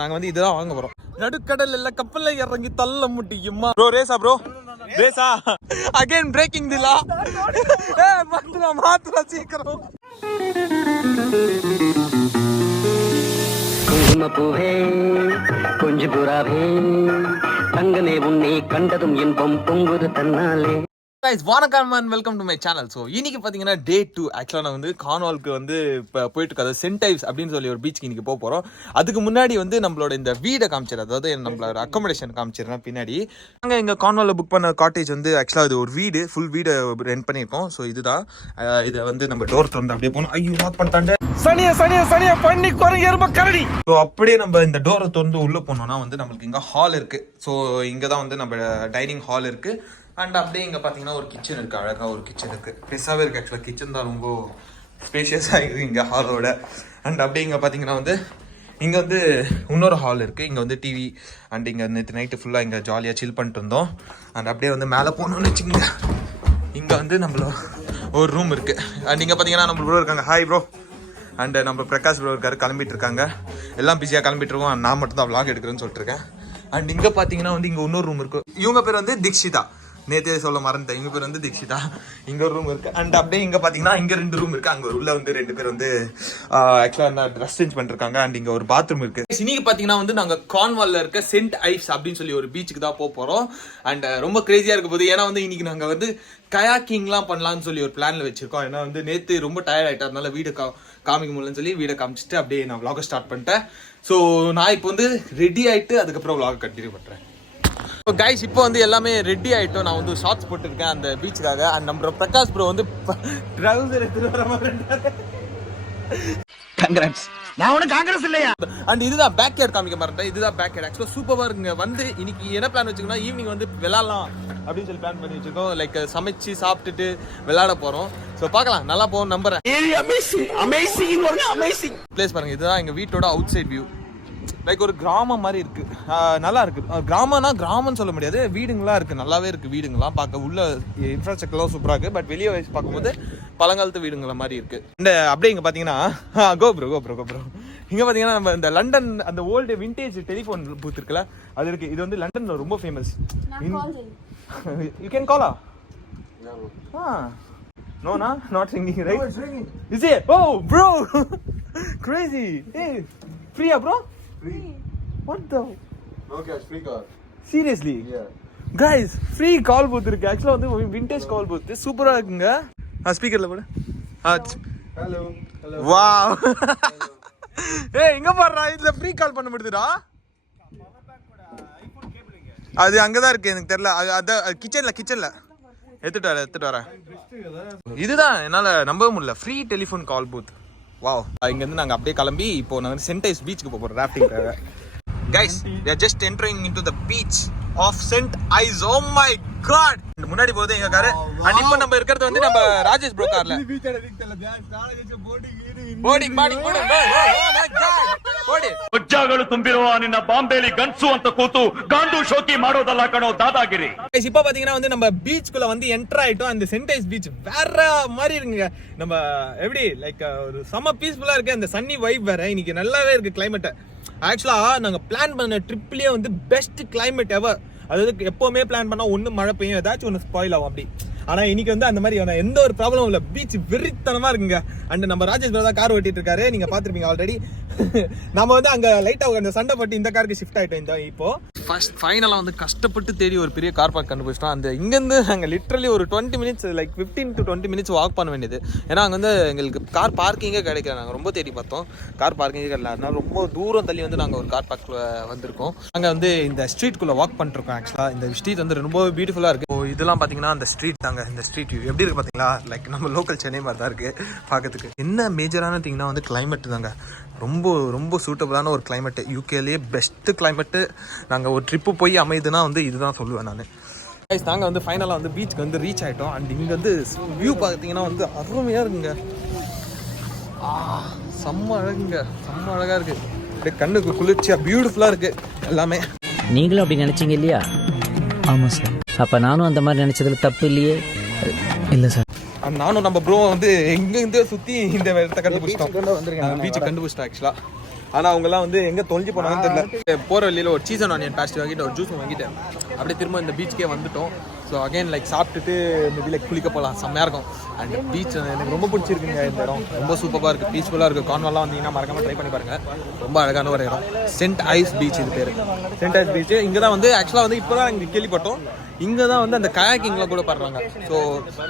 நாங்க வந்து இதுதான் வாங்க போறோம். நடுக்கடல் இல்ல கப்பல்ல இறங்கி தள்ள முடியுமா ப்ரோ? ரேஸா ப்ரோ? ரேஸா? Again breaking the law. மாத்ரா சீக்கிரம். குங்குமப்பூவே கொஞ்சம் புறாவே தங்கமே உன்னை கண்டதும் இன்பம் பொங்குது தன்னாலே. guys வணக்கம் and welcome to my channel. So இன்னைக்கு பாத்தீங்கன்னா டே 2. ஆக்சுவலா நான் வந்து கார்ன்வாலுக்கு வந்து இப்போ போயிட்டு இருக்காது சென்ட் ஐவ்ஸ் அப்படின்னு சொல்லி ஒரு பீச்சுக்கு இன்னைக்கு போக போறோம். அதுக்கு முன்னாடி வந்து நம்மளோட இந்த வீடை காமிச்சிடுறேன், அதாவது நம்மளோட அக்காமடேஷன் காமிச்சிடுறேன் பின்னாடி. நாங்கள் எங்கள் கார்ன்வாலில் புக் பண்ண காட்டேஜ் வந்து ஆக்சுவலாக இது ஒரு வீடு, ஃபுல் வீடை ரெண்ட் பண்ணியிருக்கோம். ஸோ இதுதான் இதை வந்து நம்ம டோர் திறந்து அப்படியே போகணும். ஐயோ லாக் பண்ணிட்டாங்க, சனியா பண்ணி குறைங்க எறும்ப கரடி. ஸோ அப்படியே நம்ம இந்த டோரை திறந்து உள்ளே போனோம்னா வந்து நம்மளுக்கு இங்கே ஹால் இருக்குது. ஸோ இங்கே தான் வந்து நம்ம டைனிங் ஹால் இருக்குது. அண்ட் அப்படியே இங்கே பார்த்தீங்கன்னா ஒரு கிச்சன் இருக்குது, அழகாக ஒரு கிச்சன் இருக்குது, பெருசாகவே இருக்குது. ஆக்சுவலாக கிச்சன் தான் ரொம்ப ஸ்பேஷியஸாக இருக்குது இங்கே ஹாலோட. அண்ட் அப்படியே இங்கே பார்த்தீங்கன்னா வந்து இங்கே வந்து இன்னொரு ஹால் இருக்குது. இங்கே வந்து டிவி அண்ட் இங்கே நேற்று நைட்டு ஃபுல்லாக இங்கே ஜாலியாக சில் பண்ணிட்டு இருந்தோம். அண்ட் அப்படியே வந்து மேலே போகணுன்னு வச்சுக்கோங்க, இங்கே வந்து நம்மள ஒரு ரூம் இருக்குது. அண்ட் இங்கே பார்த்தீங்கன்னா நம்ம ப்ரோ இருக்காங்க, ஹாய் ப்ரோ. அண்ட் நம்ம பிரகாஷ் ப்ரோ இருக்காரு, கிளம்பிட்டு இருக்காங்க. எல்லாம் பிஸியாக கிளம்பிட்டு இருக்கோம், நான் மட்டும் தான் vlog எடுக்கிறேன்னு சொல்லிட்டு இருக்கேன். அண்ட் இங்கே பார்த்தீங்கன்னா வந்து இங்கே இன்னொரு ரூம் இருக்குது. இவங்க பேர் வந்து தீக்ஷிதா, நேற்றே சொல்ல மறந்துட்டேன். இவங்க பேர் வந்து தீக்ஷிதா. இங்கே ஒரு ரூம் இருக்குது. அண்ட் அப்படியே இங்கே பார்த்தீங்கன்னா இங்கே 2 ரூம் இருக்குது. அங்கே உள்ள வந்து 2 பேர் வந்து ஆக்சுவலாக ட்ரெஸ் சேஞ்ச் பண்ணிருக்காங்க. அண்ட் இங்கே ஒரு பாத்ரூம் இருக்குது. இன்னைக்கு பார்த்தீங்கன்னா வந்து நாங்கள் கார்ன்வாலில் இருக்க சென்ட் ஐவ்ஸ் அப்படின்னு சொல்லி ஒரு பீச்சுக்கு தான் போக போகிறோம். அண்ட் ரொம்ப கிரேசியாக இருக்க போது, ஏன்னா வந்து இன்னைக்கு நாங்கள் வந்து கயாக்கிங்லாம் பண்ணலான்னு சொல்லி ஒரு பிளானில் வச்சிருக்கோம். ஏன்னா வந்து நேற்று ரொம்ப டயர்ட் ஆகிட்டா, அதனால வீடை காமிக்க முடியலன்னு சொல்லி வீடை காமிச்சிட்டு அப்படியே நான் vlog ஸ்டார்ட் பண்ணிட்டேன். ஸோ நான் இப்போ வந்து ரெடி ஆகிட்டு அதுக்கப்புறம் vlog கண்டினியூ பண்ணுறேன். ஸோ கைஸ் இப்போ வந்து எல்லாமே ரெடி ஆகிட்டோம். நான் வந்து ஷார்ட்ஸ் போட்டுருக்கேன் அந்த பீச்சுக்காக. அண்ட் நம்ம பிரகாஷ் ப்ரோ வந்து ட்ரவுசர் எடுத்துட்டு வர மாதிரி. கங்க்ராட்ஸ். நான் ஒன்றும் காங்கிரஸ் இல்லையா. அண்ட் இதுதான் பேக் யார்ட் காமிக்க மாட்டேன். இதுதான் பேக் யார்ட். ஆக்சுவலாக சூப்பராக இருக்குங்க. வந்து இன்னைக்கு என்ன பிளான் வச்சுக்கோன்னா, ஈவினிங் வந்து விளாட்லாம் அப்படின்னு சொல்லி பிளான் பண்ணி வச்சுருக்கோம். லைக் சமைச்சு சாப்பிட்டுட்டு விளையாட போகிறோம். ஸோ பார்க்கலாம், நல்லா போகும் நம்புறேன். பிளேஸ் பாருங்க, இதுதான் எங்கள் வீட்டோட அவுட் சைட் வியூ. லைக் ஒரு கிராமம் மாதிரி இருக்கு, நல்லா இருக்கு. கிராமம்னு சொல்ல முடியாது, வீடுங்களாம் இருக்கு, நல்லாவே இருக்கு. வீடுங்களாம் பார்க்க உள்ள இன்ஃப்ராஸ்ட்ரக்சர்லாம் சூப்பராக இருக்கு. பட் வெளியே வச்சு பார்க்கும்போது பழங்காலத்து வீடுங்கள மாதிரி இருக்கு. இந்த அப்படியே இங்கே பார்த்தீங்கன்னா கோப்ரோ இங்கே பார்த்தீங்கன்னா நம்ம இந்த லண்டன் அந்த ஓல்டு விண்டேஜ் டெலிஃபோன் பூத் இருக்குல்ல, அது இருக்கு. இது வந்து லண்டன்ல ரொம்ப ஃபேமஸ். யூ கேன் காலா? No, not ringing, right? Oh, it's ringing. Is it? Oh, bro. Crazy. Hey, free, bro? Free. What the? No cash, free call. Seriously? Yeah. Guys, free call booth இருக்கு. Actually வந்து vintage call booth. சூப்பரா இருக்குங்க. ஸ்பீக்கர்ல போடு. Hello. Hello. Wow. ஏய் இங்க பாருடா, இதுல ஃப்ரீ கால் பண்ண முடியுதுடா. அது அங்க தான் இருக்கு, எனக்கு தெரியல. அது கிச்சன்ல எடுத்துட்டு வரேன். இதுதான் என்னால நம்பவே முடியல, ஃப்ரீ டெலிஃபோன் கால் பூத். வாவ். இங்க இருந்து நாங்க அப்படியே கிளம்பி இப்போ நாங்க சென்ட் ஐவ்ஸ் பீச்சுக்கு போக போறோம் ராஃப்டிங்காக. Guys, we are just entering into the beach of St. Ives. Oh my god. முன்னாடி போகுது எங்க கார். அண்ட் இப்போ நம்ம இருக்கிறது வந்து நம்ம ராஜேஷ் ப்ரோ கார்ல. ಬೋರ್ಡಿಂಗ್ ಮಾಡಿ ಕೊಡು. ಓ ಮೈ ಗಾಡ್ ಬೋಡಿ ಉಜ್ಜಾಗಳು ತುಂಬಿರುವ ನಿನ್ನ ಬಾಂಬೆಲಿ ಗನ್ಸು ಅಂತ ಕೂತು ಗಾಂಡು ಶೋಕಿ ಮಾಡೋದಲ್ಲ ಕಣೋ ದಾದಾಗಿರಿ. இப்போ பாத்தீங்கன்னா வந்து நம்ம பீச்சுக்குள்ள வந்து என்டர் ஆயிட்டோம். அந்த சென்ட் ஐவ்ஸ் பீச் வேற மாதிரி இருக்குங்க. நம்ம எப்படி லைக் ஒரு செம பீஸ்ஃபுல்லா இருக்கு. அந்த சன்னி வைப் வேற. இன்னைக்கு நல்லாவே இருக்கு கிளைமேட். ஆக்சுவலா நாங்க பிளான் பண்ண ட்ரிப்லயே வந்து பெஸ்ட் கிளைமேட் எவர். அதாவது எப்பவுமே பிளான் பண்ணா ஒண்ணு மழை பெய்யும், ஏதாச்சும் ஒன்று ஸ்பாயில் ஆகும் அப்படி. ஆனா இன்னைக்கு வந்து அந்த மாதிரி எந்த ஒரு ப்ராப்ளமும் இல்ல. பீச் வெறித்தனமா இருக்குங்க. அண்ட் நம்ம ராஜேஷ் பிரதா கார் ஓட்டிட்டு இருக்காரு, நீங்க பாத்துருப்பீங்க ஆல்ரெடி. நம்ம வந்து அங்க லைட்டா அந்த சண்டை பட்டு இந்த காருக்கு ஷிஃப்ட் ஆயிட்டோம். இந்த இப்போ ஃபர்ஸ்ட் ஃபைனலா வந்து கஷ்டப்பட்டு தேடி ஒரு பெரிய கார் பார்க் கண்டுபிடிச்சிட்டோம். அந்த இங்க இருந்து நாங்க லிட்டரலி ஒரு 20 minutes like 15 to 20 minutes walk பண்ண வேண்டியது. ஏன்னா அங்க வந்து எங்களுக்கு கார் பார்க்கிங்கே கிடைக்கல. நாங்க ரொம்ப தேடி பார்த்தோம், கார் பார்க்கிங்கே கிடைக்கல. அதனால ரொம்ப தூரம் தள்ளி வந்து நாங்க ஒரு கார் பார்க் வந்திருக்கோம். அங்க வந்து இந்த ஸ்ட்ரீட்குள்ள வாக் பண்ணிருக்கோம். ஆக்சுவலா இந்த ஸ்ட்ரீட் வந்து ரொம்ப பியூட்டிஃபுல்லா இருக்கு. இதெல்லாம் பாத்தீங்கன்னா அந்த ஸ்ட்ரீட் தாங்க. இந்த ஸ்ட்ரீட் வியூ எப்படி இருக்கு பாத்தீங்களா? லைக் நம்ம லோக்கல் சென்னை மாதிரி தான் இருக்கு பாக்கிறதுக்கு. என்ன மேஜரான திங்னா வந்து கிளைமேட் தாங்க. ரொம்ப ரொம்ப சூட்டபுளான ஒரு கிளைமேட். யூகேலேயே best climate. நாங்கள் ஒரு ட்ரிப்பு போய் அமைதுன்னா வந்து இதுதான் சொல்லுவேன் நான். நாங்கள் வந்து ஃபைனலாக வந்து பீச்சுக்கு வந்து ரீச் ஆகிட்டோம். அண்ட் இங்கே வந்து வியூ பார்த்தீங்கன்னா வந்து அருமையாக இருக்குங்க. செம்ம அழகுங்க, செம்ம அழகாக இருக்குது. அப்படியே கண்ணுக்கு குளிர்ச்சியாக பியூட்டிஃபுல்லாக இருக்குது எல்லாமே. நீங்களும் அப்படி நினச்சிங்க இல்லையா? ஆமாம் சார். அப்போ நானும் அந்த மாதிரி நினச்சதுல தப்பு இல்லையே? இல்லை சார். நானும் நம்ம ப்ரோ வந்து எங்கேருந்தே சுற்றி இந்த இடத்த கண்டுபிடிச்சிட்டோம். பீச்சை கண்டுபிடிச்சிட்டோம் ஆக்சுவலாக. ஆனால் அவங்கெல்லாம் வந்து எங்கே தொலைஞ்சு போனாங்கன்னு தெரியல. போகிற வழியில் ஒரு சீஸ் அண்ட் ஆனியன் பேஸ்ட் வாங்கிட்டு ஒரு ஜூஸ் வாங்கிட்டு அப்படியே திரும்ப இந்த பீச்சுக்கே வந்துட்டோம். ஸோ அகைன் லைக் சாப்பிட்டுட்டு மேபி லைக் குளிக்க போகலாம், செம்மையாக இருக்கும். அண்ட் பீச் எனக்கு ரொம்ப பிடிச்சிருக்குங்க. இந்த இடம் ரொம்ப சூப்பராக இருக்குது, பீஸ்ஃபுல்லாக இருக்குது. கார்னவால்லாம் வந்தீங்கன்னா மறக்காமல் ட்ரை பண்ணி பாருங்கள், ரொம்ப அழகான ஒரு இடம். சென்ட் ஐஸ் பீச் இது பேர், சென்ட் ஐஸ் பீச். இங்கே தான் வந்து ஆக்சுவலாக வந்து இப்போ தான் இங்கே கேள்விப்பட்டோம், இங்கே தான் வந்து அந்த கயாக்கிங்லாம் கூட பண்ணுறாங்க. ஸோ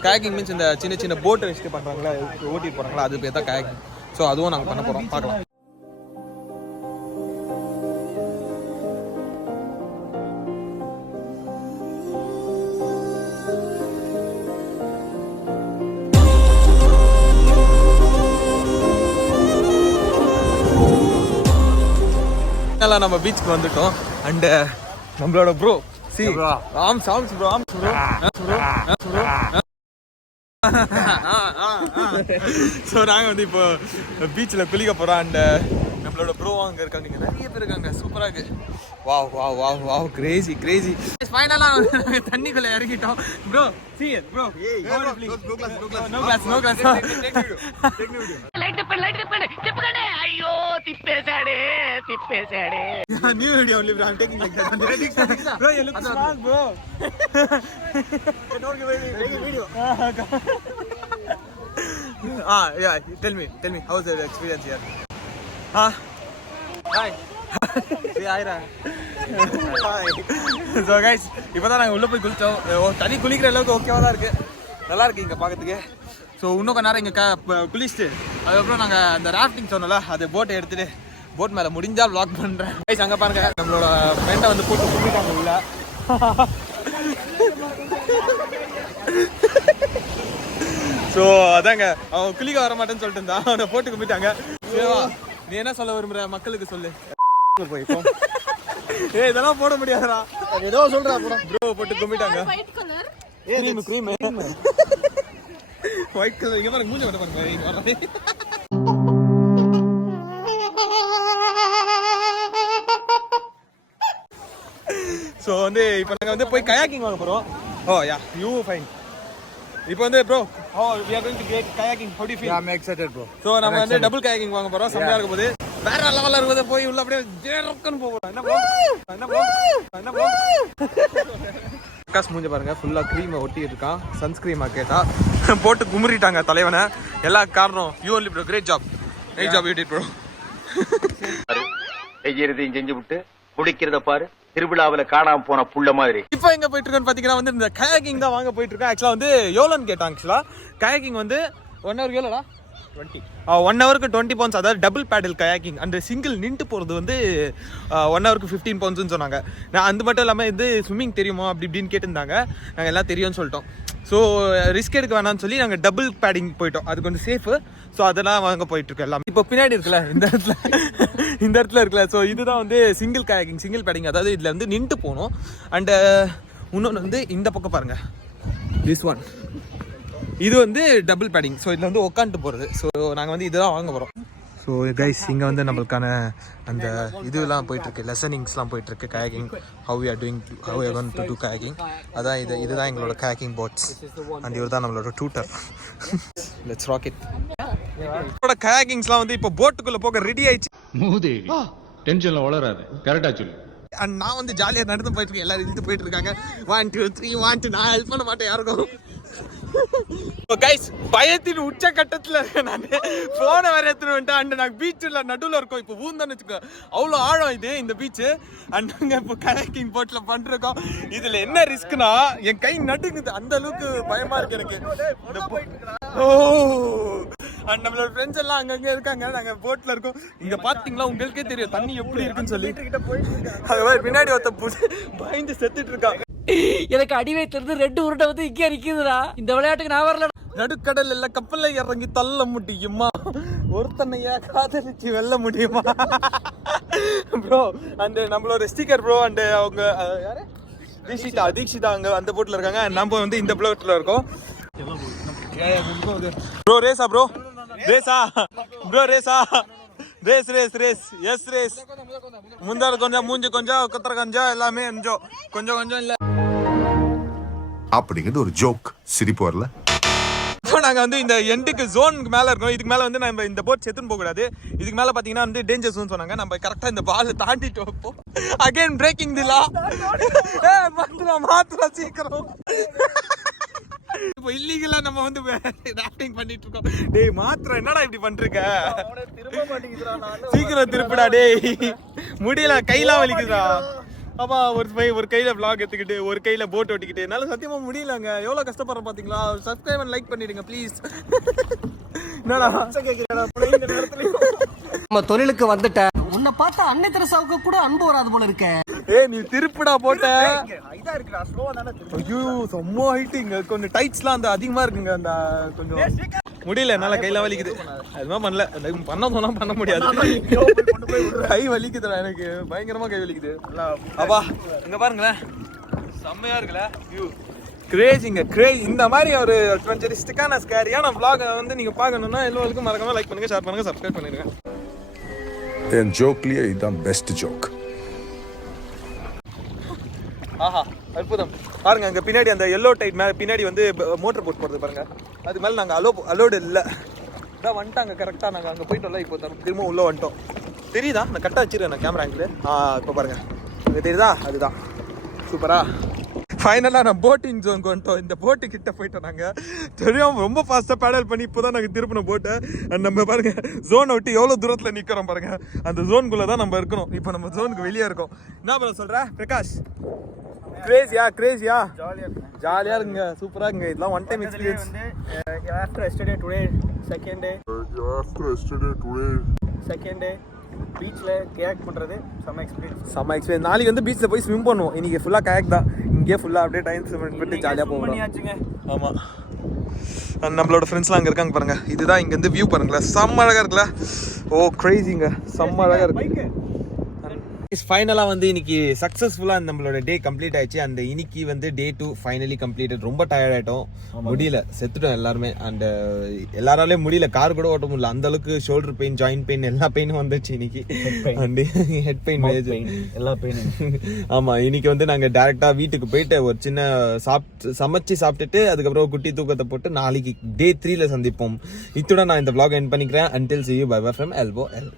கயாக்கிங் மீன்ஸ் இந்த சின்ன சின்ன போட்டை வச்சுட்டு பண்ணுறாங்களா, ஓட்டிட்டு போகிறாங்களா, அது பேர் தான் கயாக்கிங். ஸோ அதுவும் நாங்கள் பண்ண போகிறோம், பார்க்கலாம். நம்ம பீச்சுக்கு வந்துட்டோம். அண்ட் நம்மளோட ப்ரோ ஆம்ஸ் ப்ரோ. ஸோ நாங்கள் வந்து இப்போ பீச்சில் குளிக்க போகிறோம். அண்ட் நம்மளோட ப்ரோ அங்கே இருக்காங்க, இங்கே நிறைய பேர் இருக்காங்க, சூப்பராக இருக்கு. Wow wow wow wow, Crazy Crazy. ஃபைனலாக நாங்கள் தண்ணிக்குள்ளே இறங்கிட்டோம். Bro see it bro, no glass ஐயோ திப்பேசாடே new video only bro, I'm taking like that bro, you look smart bro. Don't give me video. Yeah, tell me how's the experience here? Hi say hi ra. Hi. So guys, இப்போதான் நாங்கள் உள்ளே போய் குளித்தோம். தண்ணி குளிக்கிற அளவுக்கு ஓகேவா தான் இருக்குது, நல்லா இருக்குது இங்கே பார்க்கறதுக்கு. ஸோ இன்னும் கொஞ்ச நேரம் இங்கே குளிச்சுட்டு அதுக்கப்புறம் நாங்கள் அந்த ராஃப்டிங் சொன்னோம்ல, அது போட்டை எடுத்துகிட்டு போட் மேலே முடிஞ்சால் vlog பண்ணுறேன். கைஸ் அங்கே பாருங்க, நம்மளோட ஃப்ரெண்டை வந்து போட்டு குளிட்டாங்க உள்ள. ஸோ அதாங்க, அவன் குளிக்க வர மாட்டேன்னு சொல்லிட்டு இருந்தான், அவனை போட்டு கும்பிட்டாங்க. சேவா, நீ என்ன சொல்ல விரும்புற மக்களுக்கு சொல்லு. போய் இதெல்லாம் போட முடியாதுடா, ஏதோ சொல்றா ப்ரோ. போட்டு கும்பிட்டாங்க. Cream white colour. இங்க பாருங்க, மூஞ்ச மட்டும் பாருங்க. ஸோ வந்து இப்போ நாங்கள் வந்து போய் கயாக்கிங் வாங்க போகிறோம். ஓ யா, யூ ஃபைன். இப்போ வந்து bro, we are going to get kayaking. How do you feel? Yeah, I'm excited, bro. So நம்ம வந்து டபுள் கயாக்கிங் வாங்க போகிறோம், செம்மையாக இருக்கும் போது. வேற லெவலில் இருக்கும்போது போய் உள்ள அப்படியே ஜேரக்குன்னு போகிறோம். என்ன ப்ரோ ஆகாஷ் மூஞ்ச பாருங்க, ஃபுல்லாக க்ரீமை ஒட்டி இருக்கான். சன்ஸ்க்ரீமா கேட்டா போட்டு குமுறிட்டாங்க தலைவனை. எல்லா காரணம் you only bro. Great job you did bro. செய்யறதையும் செஞ்சு விட்டு குடிக்கிறத பாரு, திருவிழாவில காணாம போன புள்ள மாதிரி. இப்போ எங்க போயிட்டு இருக்கோன்னு பாத்தீங்கன்னா வந்து இந்த கயாக்கிங் தான் வாங்க போயிட்டு இருக்கேன். ஆக்சுவலா வந்து எவ்வளோன்னு கேட்டாங்க. ஆக்சுவலா கயாக்கிங் வந்து 1 ஹவருக்கு எவ்வளோடா? 20. 1 ஹவருக்கு 20 pounds. அதாவது டபுள் பேடல் கயாக்கிங். அந்த சிங்கிள் நின்று போகிறது வந்து 1 ஹவருக்கு 15 poundsன்னு சொன்னாங்க. நான் அது மட்டும் இல்லாமல் இது ஸ்விம்மிங் தெரியுமா அப்படி இப்படின்னு கேட்டிருந்தாங்க. நாங்கள் எல்லாம் தெரியும்னு சொல்லிட்டோம். ஸோ ரிஸ்க் எடுக்க வேணாம்னு சொல்லி நாங்கள் டபுள் பேடிங் போயிட்டோம், அது கொஞ்சம் சேஃபு. ஸோ அதெல்லாம் வாங்க போயிட்டுருக்கோம் எல்லாம். இப்போ பின்னாடி இருக்குல்ல, இந்த இடத்துல இருக்குல்ல, ஸோ இதுதான் வந்து சிங்கிள் கயாக்கிங், சிங்கிள் பேடிங். அதாவது இதில் வந்து நின்று போகணும். அண்டு இன்னொன்று வந்து இந்த பக்கம் பாருங்கள், திஸ் ஒன், இது வந்து டபுள் பேடிங். ஸோ இதில் வந்து உட்காந்துட்டு போகிறது. ஸோ நாங்கள் வந்து இதுதான் வாங்க போகிறோம். ஸோ கைஸ், இங்கே வந்து நம்மளுக்கான அந்த இதுலாம் போயிட்டுருக்கு, லெசனிங்ஸ்லாம் போயிட்டுருக்கு. Kayaking, how you are going to do kayaking. அதான் இதுதான் எங்களோட கயாக்கிங் போட்ஸ். அண்ட் இவர் தான் நம்மளோட டூட்டர். Let's rock it. என்னோட கயாக்கிங்ஸ்லாம் வந்து இப்போ போட்டுக்குள்ளே போக ரெடி ஆயிடுச்சு. மூதேவி டென்ஷன்ல வளராது, கரெக்டா சொல்லு. அண்ட் நான் வந்து ஜாலியாக நடந்து போயிட்டு இருக்கேன், எல்லாரும் இழுத்து போயிட்டு இருக்காங்க. 1 2 3 1 2. நான் ஹெல்ப் பண்ண மாட்டேன் யாருக்கும். கைஸ், பயத்தின் உச்ச கட்டத்தில் நான் போனை வேற எடுத்துட்டு வந்துட்டேன். அண்ட் நாங்கள் பீச்சில் நடுவில் இருக்கோம். இப்போ ஊந்தான்னு வச்சுக்கோ, அவ்வளோ ஆழம் இது இந்த பீச்சு. அண்ட் நாங்கள் இப்போ கயாக்கிங் போட்டில் பண்ணிருக்கோம். இதில் என்ன ரிஸ்க்னா, என் கை நடுங்குது, அந்த அளவுக்கு பயமா இருக்கு எனக்கு. அண்ட் நம்மளோட ஃப்ரெண்ட்ஸ் எல்லாம் அங்கங்கே இருக்காங்க, நாங்கள் போட்டில் இருக்கோம். இங்கே பார்த்தீங்களா, உங்களுக்கே தெரியும் தண்ணி எப்படி இருக்குன்னு சொல்லி. அது மாதிரி பின்னாடி ஒருத்த பயந்து செத்துட்டு இருக்காங்க. எனக்கு அடி வைத்திருந்து 2 உருண்டை வந்து இங்கே நிற்குதுடா. இந்த விளையாட்டுக்கு நான் வரல. நடுக்கடல் எல்லாம் கப்பல்ல இறங்கி தள்ள முடியுமா, ஒருத்தனையா காதலிச்சு வெல்ல முடியுமா ப்ரோ. அந்த நம்மளோட ஸ்டிக்கர் ப்ரோ அண்ட் அவங்க யாரு, தீக்ஷிதா அங்க அந்த போட்ல இருக்காங்க. நம்ம வந்து இந்த போட்ல இருக்கோம். ப்ரோ ரேஸா ப்ரோ, ரேஸா ப்ரோ, ரேஸா race race race yes race. முந்தால கொஞ்சம், மூஞ்சி கொஞ்சம், கொத்தர கொஞ்சம், எல்லாமே கொஞ்சம் இல்ல அப்படிங்கிறது ஒரு ஜோக். சிரிப்பு வரல. நாங்க வந்து இந்த எண்டுக்கு ஜோனுக்கு மேல இருக்கோம். இதுக்கு மேல வந்து நம்ம இந்த போட் செத்துன்னு போக கூடாது. இதுக்கு மேல பாத்தீங்கன்னா வந்து டேஞ்சர் ஜோன் சொன்னாங்க. நம்ம கரெக்டா இந்த பால் தாண்டிட்டு வைப்போம். அகைன் பிரேக்கிங் தி லா. மாத்திரம் சீக்கிரம். இப்போ இல்லீகலா நம்ம வந்து ராஃப்டிங் பண்ணிட்டு இருக்கோம். டேய் மாத்திரம் என்னடா இப்படி பண்றீங்க? சீக்கிரம் திருப்பிடா டேய். முடியல, கையெல்லாம் வலிக்குதா. அப்பா ஒரு கையில vlog எடுத்துக்கிட்டு ஒரு கையில போட் ஓட்டிக்கிட்டு என்னால சத்தியமா முடியலங்க. எவ்வளவு கஷ்டப்படுறேன் பாத்தீங்களா? சப்ஸ்கிரைப் அண்ட் லைக் பண்ணிடுங்க ப்ளீஸ். என்னடா நம்ம தொழிலுக்கு வந்துட்ட உன்னை பார்த்தா அன்னை தெரசாவுக்கு கூட அன்பு வராது போல இருக்க. ஏய் நீ திருப்பிடா போட்ட. ஐயோ செம்ம ஹைட்டிங்க. கொஞ்சம் டைட்ஸ்லாம் அந்த அதிகமா இருக்குங்க. அந்த கொஞ்சம் முடியல, என்னால கையில வலிக்குது. அதுதான் பண்ணல, பண்ண சொன்னா பண்ண முடியாது. கை வலிக்குதுடா எனக்கு, பயங்கரமா கை வலிக்குது. அப்பா இங்க பாருங்களேன், செம்மையா இருக்குல்ல வியூ. கிரேஜிங்க கிரேஜ். இந்த மாதிரி ஒரு அட்வென்ச்சரிஸ்டிக்கான ஸ்கேரியான vlog வந்து நீங்க பார்க்கணும்னா எல்லாருக்கும் மறக்காம லைக் பண்ணுங்க, ஷேர் பண்ணுங்க, சப்ஸ்கிரைப் பண்ணிடுங்க. என் ஜோக்லயே இதுதான் பெஸ்ட் ஜோக். ஆஹா அற்புதம். பாருங்க அங்க பின்னாடி அந்த எல்லோ டைட் மேல பின்னாடி வந்து மோட்டர் போட் போடுறது பாருங்க. அதுக்கு மேல நாங்க அலோடு இல்லை. இதான் வந்துட்டாங்க கரெக்டாக. நாங்கள் அங்கே போயிட்டோம்ல, இப்போ திரும்ப உள்ளே வந்துட்டோம். தெரியுதா? நான் கரெக்டாக வச்சிருக்கேன் நான் கேமரா ஆங்கிள். இப்போ பாருங்க, இங்கே தெரியுதா? அதுதான் சூப்பரா. ஃபைனலாக நான் போட்டிங் ஜோனுக்கு வந்துட்டோம். இந்த போட்டு கிட்ட போயிட்டோம். நாங்கள் தெரியாமல் ரொம்ப ஃபாஸ்ட்டாக பேடல் பண்ணி இப்போ தான் நாங்கள் திருப்பினோம் போட்டை. அண்ட் நம்ம பாருங்க ஜோனை விட்டு எவ்வளோ தூரத்தில் நிற்கிறோம் பாருங்க. அந்த ஜோனுக்குள்ளே தான் நம்ம இருக்கணும். இப்போ நம்ம ஜோனுக்கு வெளியே இருக்கோம். என்ன பண்ண சொல்கிற பிரகாஷ்? கிரேசியா ஜாலியா இருக்குங்க, சூப்பரா இருக்குங்க. இதெல்லாம் one time experience. After yesterday, today, second day. Second day, beachல kayak பண்றது செம எக்ஸ்பீரியன்ஸ். நாளைக்கு வந்து பீச்ல போய் ஸ்விம் பண்ணுவோம். இன்னைக்கு ஃபுல்லா kayak தான். இங்கே ஃபுல்லா அப்படியே டைம் ஸ்பெண்ட் பண்ணிட்டு ஜாலியா போவோம். ஆமா, நம்மளோட ஃப்ரெண்ட்ஸ்லாம் அங்கே இருக்காங்க பாருங்க. இதுதான் இங்க இருந்து வியூ பாருங்களேன், செம்ம அழகா இருக்குல்ல. ஓ கிரேசிங்க, செம்ம அழகா இருக்கு. ஃபைனலாக வந்து இன்னைக்கு சக்ஸஸ்ஃபுல்லாக நம்மளோட டே கம்ப்ளீட் ஆயிடுச்சு. அந்த இன்னைக்கு வந்து டே 2 ஃபைனலி கம்ப்ளீட்டட். ரொம்ப டயர்ட் ஆகிட்டோம், முடியல, செத்துட்டோம் எல்லாருமே. அண்ட் எல்லாராலையும் முடியல, கார் கூட ஓட்ட முடியல. அந்த அளவுக்கு ஷோல்டர் பெயின், ஜாயின்ட் பெயின், எல்லா பெயினும் வந்துச்சு இன்னைக்கு. அண்ட் ஹெட் பெயின், எல்லா பெயினும். ஆமாம், இன்னைக்கு வந்து நாங்கள் டேரெக்டாக வீட்டுக்கு போயிட்டு ஒரு சின்ன சமைச்சு சாப்பிட்டுட்டு அதுக்கப்புறம் குட்டி தூக்கத்தை போட்டு நாளைக்கு டே 3ல சந்திப்போம். இத்துடன் நான் இந்த vlog எண்ட் பண்ணிக்கிறேன். until see you, bye bye from Elbow L.